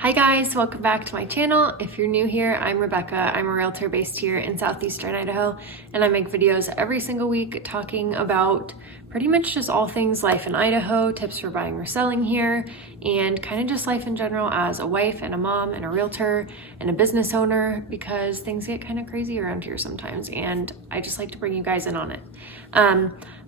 Hi guys, welcome back to my channel. If you're new here, I'm Rebecca. I'm a realtor based here in southeastern Idaho, and I make videos every single week talking about pretty much just all things life in Idaho, tips for buying or selling here, and kind of just life in general as a wife and a mom and a realtor and a business owner, because things get kind of crazy around here sometimes, and I just like to bring you guys in on it.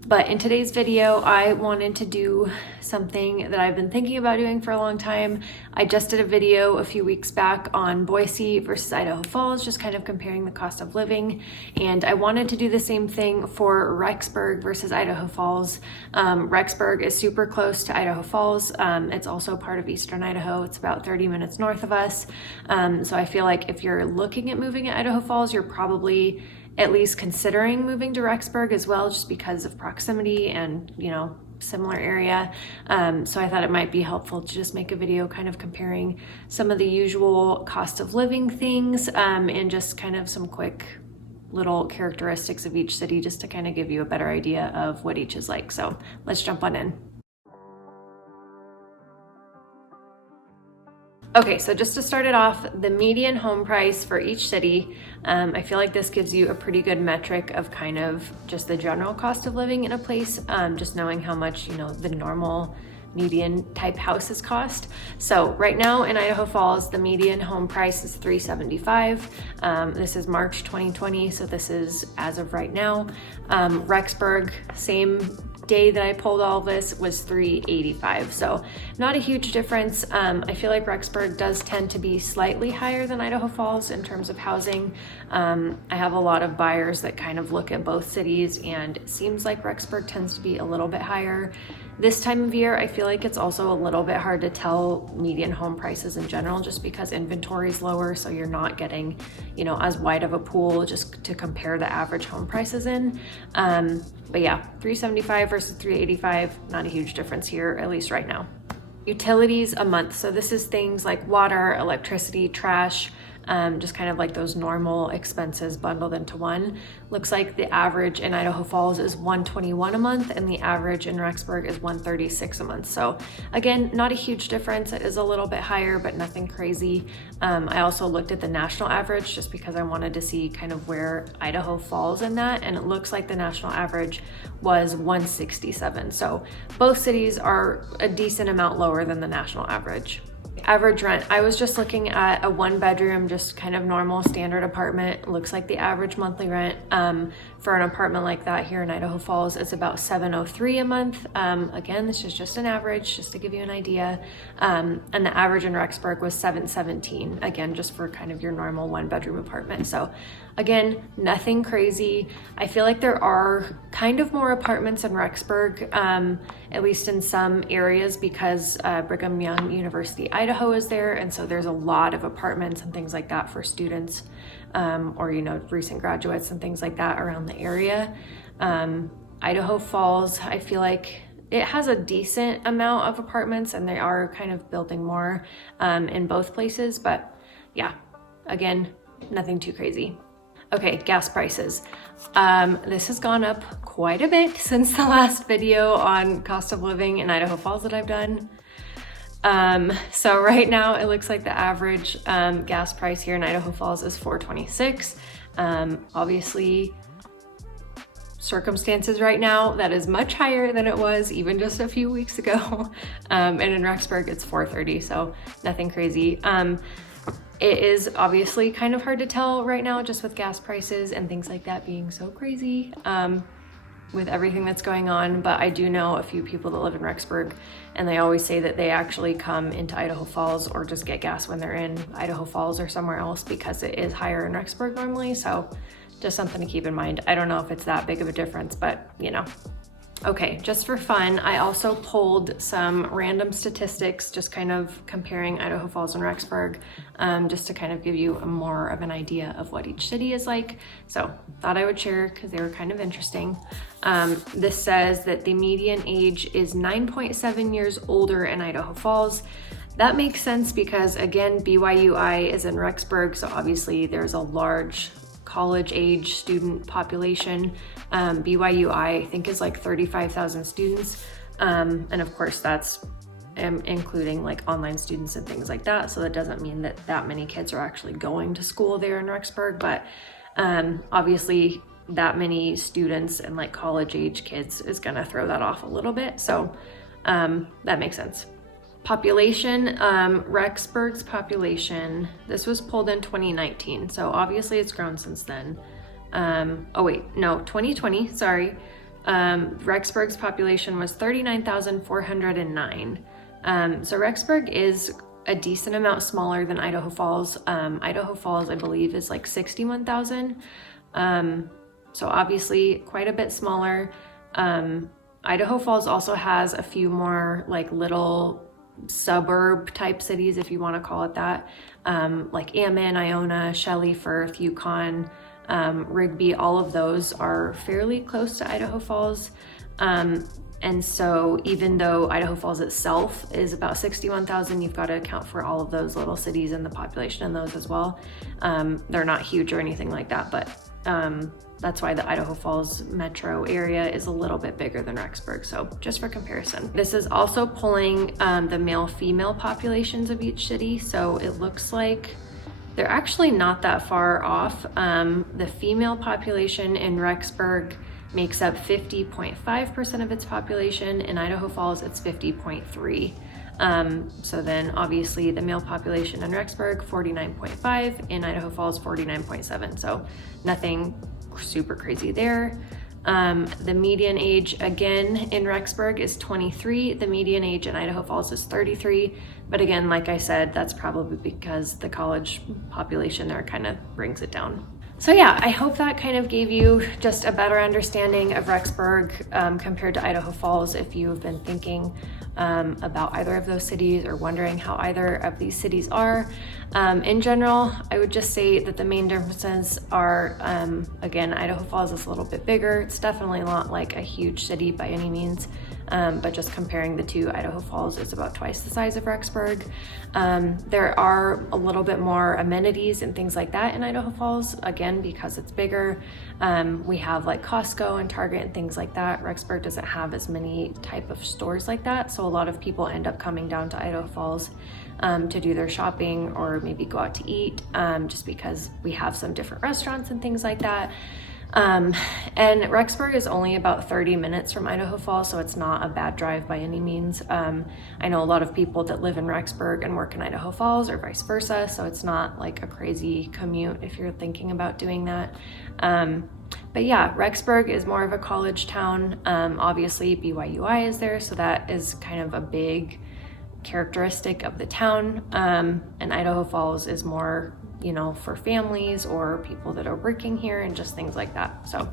But in today's video, I wanted to do something that I've been thinking about doing for a long time. I just did a video a few weeks back on Boise versus Idaho Falls, just kind of comparing the cost of living. And I wanted to do the same thing for Rexburg versus Idaho Falls. Rexburg is super close to Idaho Falls. It's also part of eastern Idaho. It's about 30 minutes north of us. So I feel like if you're looking at moving at Idaho Falls, you're probably at least considering moving to Rexburg as well, just because of proximity and, similar area. So I thought it might be helpful to just make a video kind of comparing some of the usual cost of living things and just kind of some quick little characteristics of each city, just to kind of give you a better idea of what each is like. So let's jump on in. Okay, so just to start it off, the median home price for each city, I feel like this gives you a pretty good metric of kind of just the general cost of living in a place, just knowing how much, the normal median type houses cost. So right now in Idaho Falls, the median home price is $375. This is March 2020, so this is as of right now. Rexburg, same day that I pulled all of this, was $385, so not a huge difference. I feel like Rexburg does tend to be slightly higher than Idaho Falls in terms of housing. I have a lot of buyers that kind of look at both cities, and it seems like Rexburg tends to be a little bit higher. This time of year, I feel like it's also a little bit hard to tell median home prices in general, just because inventory is lower, so you're not getting, as wide of a pool just to compare the average home prices in. But yeah, $375 versus $385, not a huge difference here, at least right now. Utilities a month. So this is things like water, electricity, trash, just kind of like those normal expenses bundled into one. Looks like the average in Idaho Falls is $121 a month, and the average in Rexburg is $136 a month. So again, not a huge difference. It is a little bit higher, but nothing crazy. I also looked at the national average just because I wanted to see kind of where Idaho falls in that, and it looks like the national average was $167. So both cities are a decent amount lower than the national average. Average rent, I was just looking at a 1-bedroom, just kind of normal standard apartment. Looks like the average monthly rent for an apartment like that here in Idaho Falls is about $703 a month. Again, this is just an average, just to give you an idea. And the average in Rexburg was $717, again, just for kind of your normal 1-bedroom apartment. So again, nothing crazy. I feel like there are kind of more apartments in Rexburg, at least in some areas, because Brigham Young University, Idaho is there, and so there's a lot of apartments and things like that for students or recent graduates and things like that around the area. Idaho Falls, I feel like it has a decent amount of apartments, and they are kind of building more in both places, but yeah, again, nothing too crazy. Okay, gas prices. This has gone up quite a bit since the last video on cost of living in Idaho Falls that I've done. So right now it looks like the average gas price here in Idaho Falls is $4.26. Obviously, circumstances right now, that is much higher than it was even just a few weeks ago. And in Rexburg it's $4.30, so nothing crazy. It is obviously kind of hard to tell right now, just with gas prices and things like that being so crazy with everything that's going on. But I do know a few people that live in Rexburg, and they always say that they actually come into Idaho Falls or just get gas when they're in Idaho Falls or somewhere else, because it is higher in Rexburg normally. So just something to keep in mind. I don't know if it's that big of a difference, but Okay, just for fun, I also pulled some random statistics, just kind of comparing Idaho Falls and Rexburg, just to kind of give you more of an idea of what each city is like. So thought I would share because they were kind of interesting. This says that the median age is 9.7 years older in Idaho Falls. That makes sense because, again, BYUI is in Rexburg, so obviously there's a large college age student population. BYUI, I think, is like 35,000 students. And of course that's including like online students and things like that. So that doesn't mean that that many kids are actually going to school there in Rexburg, but obviously that many students and like college age kids is gonna throw that off a little bit. So that makes sense. Population, Rexburg's population, this was pulled in 2019. So obviously it's grown since then. 2020, sorry. Rexburg's population was 39,409. So Rexburg is a decent amount smaller than Idaho Falls. Idaho Falls, I believe, is like 61,000. So obviously quite a bit smaller. Idaho Falls also has a few more like little suburb type cities, if you want to call it that, like Ammon, Iona, Shelley, Firth, Yukon, Rigby. All of those are fairly close to Idaho Falls. And so even though Idaho Falls itself is about 61,000, you've got to account for all of those little cities and the population in those as well. They're not huge or anything like that, but that's why the Idaho Falls metro area is a little bit bigger than Rexburg. So just for comparison. This is also pulling the male-female populations of each city. So it looks like they're actually not that far off. The female population in Rexburg makes up 50.5% of its population. In Idaho Falls, it's 50.3. So then obviously the male population in Rexburg, 49.5, in Idaho Falls, 49.7. So nothing super crazy there. The median age again in Rexburg is 23. The median age in Idaho Falls is 33. But again, like I said, that's probably because the college population there kind of brings it down. So yeah, I hope that kind of gave you just a better understanding of Rexburg compared to Idaho Falls if you've been thinking about either of those cities or wondering how either of these cities are. In general, I would just say that the main differences are, again, Idaho Falls is a little bit bigger. It's definitely not like a huge city by any means, but just comparing the two, Idaho Falls is about twice the size of Rexburg. There are a little bit more amenities and things like that in Idaho Falls, again, because it's bigger. We have like Costco and Target and things like that. Rexburg doesn't have as many type of stores like that, so a lot of people end up coming down to Idaho Falls to do their shopping or maybe go out to eat, just because we have some different restaurants and things like that. And Rexburg is only about 30 minutes from Idaho Falls, so it's not a bad drive by any means. I know a lot of people that live in Rexburg and work in Idaho Falls or vice versa, so it's not like a crazy commute if you're thinking about doing that. But yeah, Rexburg is more of a college town. Obviously BYUI is there, so that is kind of a big characteristic of the town. And Idaho Falls is more, you know, for families or people that are working here and just things like that. So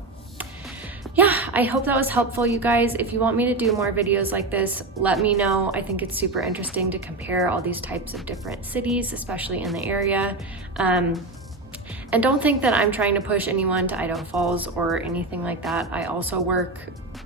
yeah, I hope that was helpful, you guys. If you want me to do more videos like this, let me know. I think it's super interesting to compare all these types of different cities, especially in the area. And don't think that I'm trying to push anyone to Idaho Falls or anything like that. I also work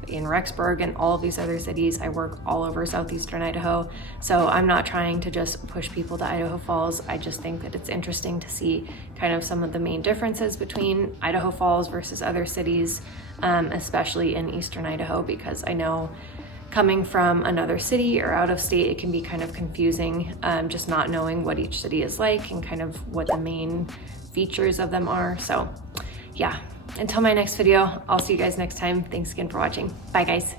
in Rexburg and all of these other cities. I work all over southeastern Idaho. So I'm not trying to just push people to Idaho Falls. I just think that it's interesting to see kind of some of the main differences between Idaho Falls versus other cities, especially in eastern Idaho, because I know coming from another city or out of state, it can be kind of confusing, just not knowing what each city is like and kind of what the main features of them are. So yeah, until my next video, I'll see you guys next time. Thanks again for watching. Bye guys.